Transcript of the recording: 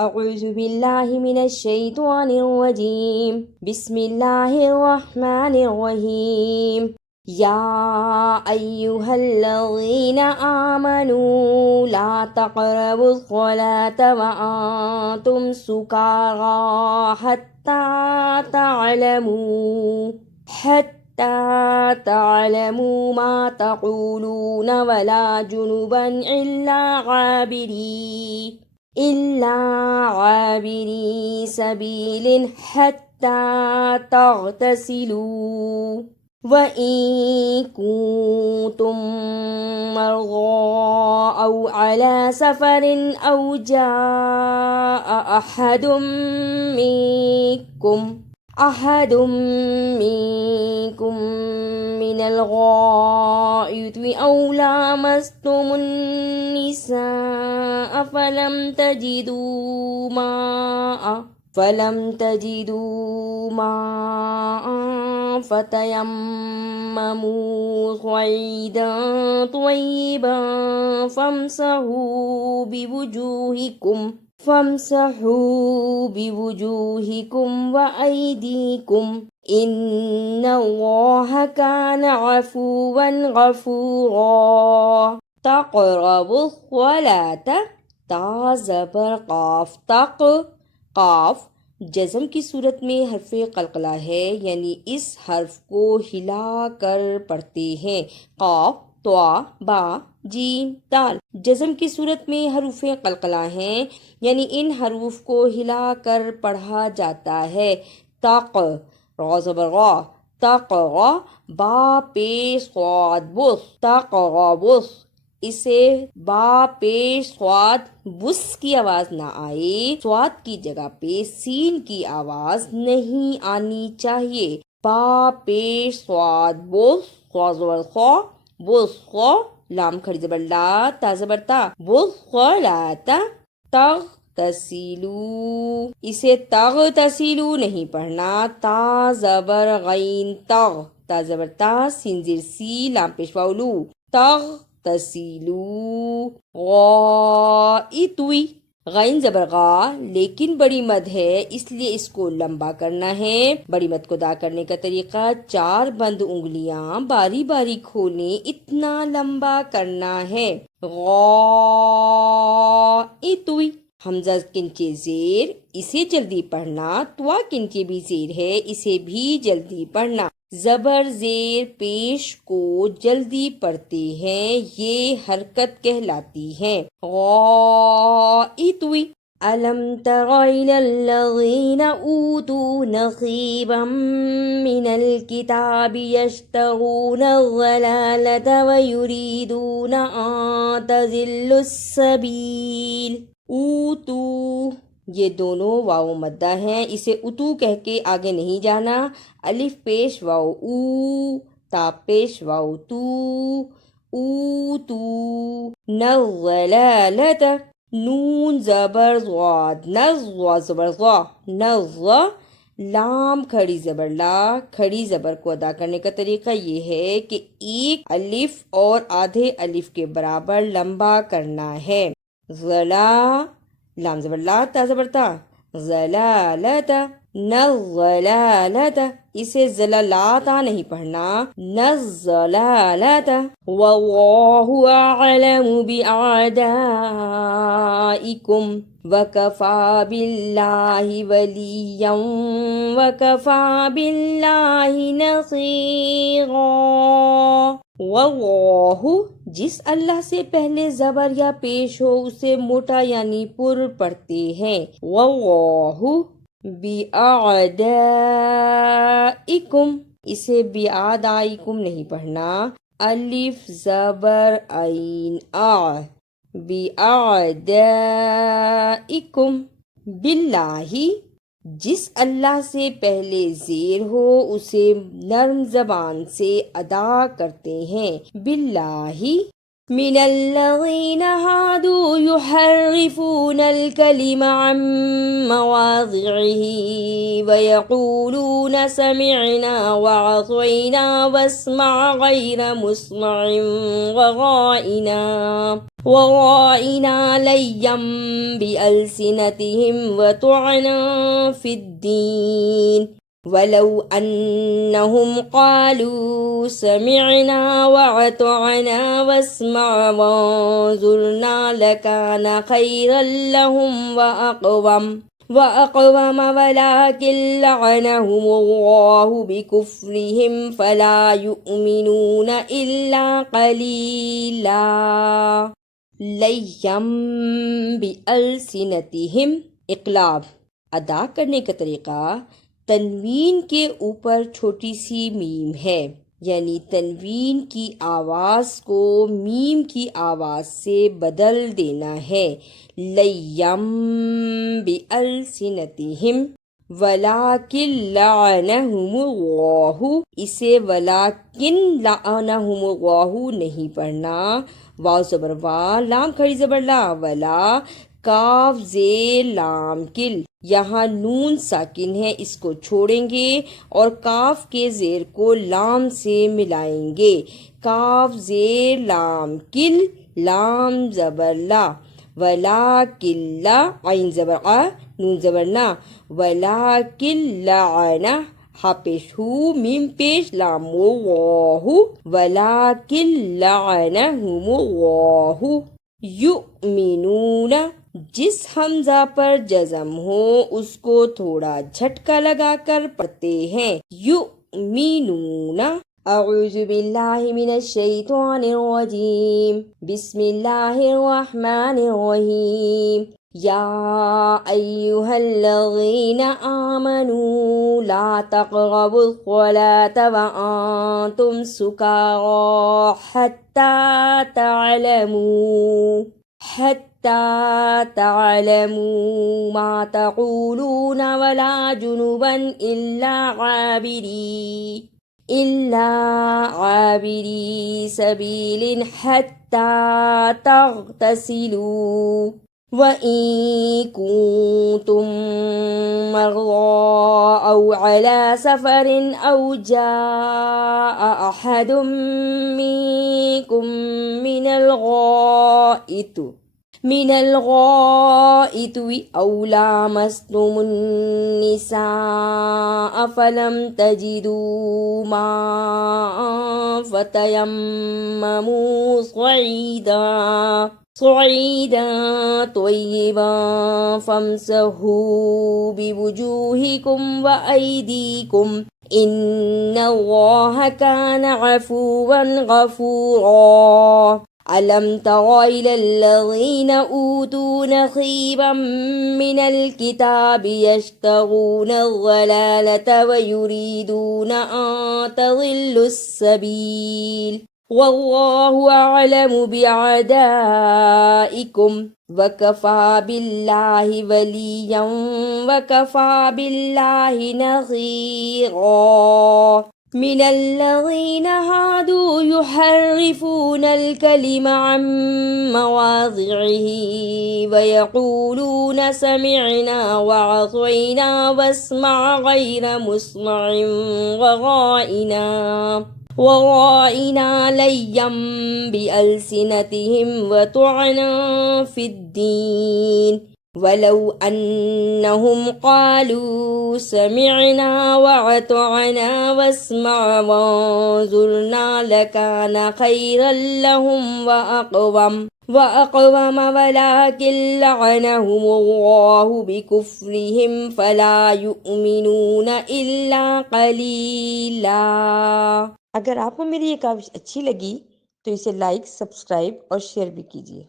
اعوذ باللہ من الشیطان الرجیم بسم اللہ الرحمن الرحیم یا ایہا الذین آمنوا لا تقربوا الصلاة وانتم سکارى حتى تعلموا ما تقولون ولا جنبا إلا عابري سبيل حتى تغتسلوا وإن كنتم مرضى أو على سفر أو جاء أحد منكم من الغائط أو لامستم النساء فلم تجدوا ماء فتيمموا صعيدا طيبا فامسحوا بوجوهكم وأيديكم إن الله كان عفوا غفورا تقربوا الصلاة تا زبر قاف تق قاف جزم کی صورت میں حرف قلقلہ ہے، یعنی اس حرف کو ہلا کر پڑھتے ہیں۔ قاف، طا، با، جیم، دال جزم کی صورت میں حروف قلقلہ ہیں، یعنی ان حروف کو ہلا کر پڑھا جاتا ہے۔ تق، را زبر غا، تقرا، با پیش صاد بس، تقربس، اسے با پیش صاد بس کی آواز نہ آئے، صاد کی جگہ پہ سین کی آواز نہیں آنی چاہیے۔ با پیش صاد بس، خا زبر خا، بس خا، لام کھڑی زبر لا، تا زبر تا، بس خلاتا، تغتسلو، اسے تغتسلو نہیں پڑھنا، تا زبر غین تغ، تا زبر تا، سین زیر سی، لام پیش واو لو، تغتسلو، غائطوی، غین زبر غا لیکن بڑی مد ہے اس لیے اس کو لمبا کرنا ہے۔ بڑی مد کو ادا کرنے کا طریقہ 4 بند انگلیاں باری باری کھولیں، اتنا لمبا کرنا ہے۔ غائطوی، حمزہ کنچے زیر، اسے جلدی پڑھنا، توا کنچے بھی زیر ہے، اسے بھی جلدی پڑھنا۔ زبر زیر پیش کو جلدی پڑھتے ہیں، یہ حرکت کہلاتی ہے۔ غائطوی، أَلَمْ تَرَ إِلَى الَّذِينَ أُوتُوا نَصِيبًا مِنَ الْكِتَابِ يَشْتَرُونَ الضَّلَالَةَ وَيُرِيدُونَ أَن تَضِلُّوا السَّبِيلَ۔ اوتو، یہ دونوں واو مدہ ہیں، اسے اتو کہہ کے آگے نہیں جانا۔ الف پیش واو او، تا پیش واو تو، اوتو، نَضَّلَالَةَ، نون زبر ضاد، نظ زبر ضا، نظ، لام کھڑی زبر لا، کھڑی زبر کو ادا کرنے کا طریقہ یہ ہے کہ ایک الف اور آدھے الف کے برابر لمبا کرنا ہے۔ ضلا، لام زبر لا، تا زبر تا، ضلالت، نضلالت، اسے زلالتا نہیں پڑھنا، نضلالت۔ واللہ اعلم بأعدائکم وکفی باللہ ولیا وکفی باللہ نصیرا۔ واللہ، جس اللہ سے پہلے زبر یا پیش ہو اسے موٹا یعنی پر پڑھتے ہیں۔ واللہ بِأَعْدَائِكُمْ، اسے بِأَعْدَائِكُمْ نہیں پڑھنا، الف زبر عین آ، بِأَعْدَائِكُمْ، باللہ، جس اللہ سے پہلے زیر ہو اسے نرم زبان سے ادا کرتے ہیں۔ باللہ من الذين هادوا يحرفون الكلم عن مواضعه ويقولون سمعنا وعصينا واسمع غير مسمع وراءنا ليا بألسنتهم وطعنا في الدين ولو أنهم قالوا سمعنا وأطعنا واسمع وانظرنا لكان خيرا لهم وأقوم ولكن لعنهم الله بكفرهم فلا يؤمنون إلا قليلا لیم بألسنتہم اقلاب ادا کرنے کا طریقہ تنوین کے اوپر چھوٹی سی میم ہے، یعنی تنوین کی آواز کو میم کی آواز سے بدل دینا ہے۔ لیم بألسنتہم ولیکن لعنہم اللہ، اسے ولیکن لعنہم اللہ نہیں پڑھنا، واو زبر وا، لام کھڑی زبر لا، ولا، کاف زیر لام کل، یہاں نون ساکن ہے، اس کو چھوڑیں گے اور کاف کے زیر کو لام سے ملائیں گے، کاف زیر لام کل، لام زبر لا، ولیکن لا، عین زبر آ، نون زبر نا، ولیکن لعنہ، ہا پیش ہو، میم پیش، لام اللہ، ولیکن لعنہم اللہ، یؤمنون، جس حمزہ پر جزم ہو اس کو تھوڑا جھٹکا لگا کر پڑھتے ہیں، یؤمنون۔ اعوذ باللہ من الشیطان الرجیم، بسم اللہ الرحمن الرحیم، یا ایہا الذین آمنوا لا تقربوا الصلاة وانتم سکارى حتى تعلموا ما تقولون ولا جنبا إلا عابري سبيل حتى تغتسلوا وإن كنتم مرضى أو على سفر أو جاء أحد منكم من الغائط أو لامستم النساء فلم تجدوا ماء فتيمموا صعيدا طيبا فامسحوا بوجوهكم وأيديكم إن الله كان عفوا غفورا ألم تر إلى الذين أوتوا نصيبا من الكتاب يشترون الضلالة ويريدون أن تضلوا السبيل والله أعلم بأعدائكم وكفى بالله وليا وكفى بالله نصيرا من الذين هادوا يحرفون الكلم عن مواضعه ويقولون سمعنا وعصينا واسمع غير مسمع وراءنا ليا بألسنتهم وطعنا في الدين ولو أنهم قالوا سمعنا وأطعنا واسمع وانظرنا لكان خيرا لهم وأقوم ولكن لعنهم الله بكفرهم فلا يؤمنون إلا قليلا۔ اگر آپ کو میری یہ کاوش اچھی لگی تو اسے لائک، سبسکرائب اور شیئر بھی کیجیے۔